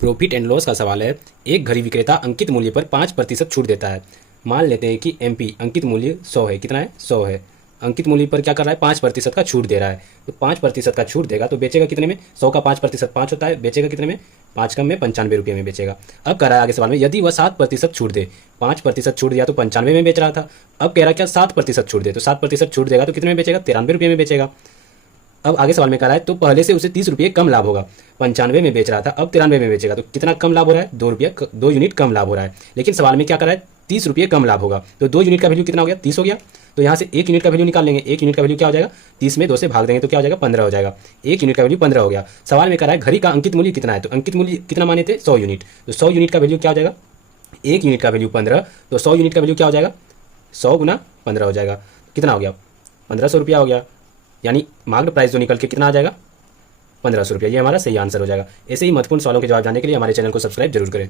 Profit and loss का सवाल है। एक घड़ी विक्रेता अंकित मूल्य पर 5% छूट देता है। मान लेते हैं कि एमपी अंकित मूल्य 100 है। कितना है? 100 है। अंकित मूल्य पर क्या कर रहा है? 5% का छूट दे रहा है। तो 5% का छूट देगा तो बेचेगा कितने में? 100 का 5% 5 होता है। बेचेगा कितने में? 5 कम में 95 रुपये में बेचेगा। अब कह रहा है आगे सवाल में, यदि वह 7% छूट दे। 5% छूट दिया तो 95 में बेच रहा था। अब कह रहा है क्या 7% छूट दे, तो 7% छूट देगा तो कितने में बेचेगा? 93 रुपये में बेचेगा। अब आगे सवाल में कह रहा है तो पहले से उसे 30 रुपये कम लाभ होगा। 95 में बेच रहा था, अब 93 में बेचेगा तो कितना कम लाभ हो रहा है? 2 यूनिट कम लाभ हो रहा है। लेकिन सवाल में क्या कर रहा है? 30 रुपये कम लाभ होगा। तो 2 यूनिट का वैल्यू कितना हो गया? 30 हो गया। तो यहाँ से 1 यूनिट का वैल्यू निकाल लेंगे। 1 यूनिट का वैल्यू क्या हो जाएगा? 30 में 2 से भाग देंगे तो क्या हो जाएगा? 15 हो जाएगा। 1 यूनिट का वैल्यू 15 हो गया। सवाल में कह रहा है घड़ी का अंकित मूल्य कितना है। तो अंकित मूल्य कितना माने थे? 100 यूनिट। तो 100 यूनिट का वैल्यू क्या हो जाएगा? 1 यूनिट का वैल्यू 15, तो 100 यूनिट का वैल्यू क्या हो जाएगा? 100 गुना 15 हो जाएगा। कितना हो गया? 1500 रुपया हो गया। यानी मार्केट प्राइस जो निकल के कितना आ जाएगा? 1500 रुपया। ये हमारा सही आंसर हो जाएगा। ऐसे ही महत्वपूर्ण सवालों के जवाब जानने के लिए हमारे चैनल को सब्सक्राइब जरूर करें।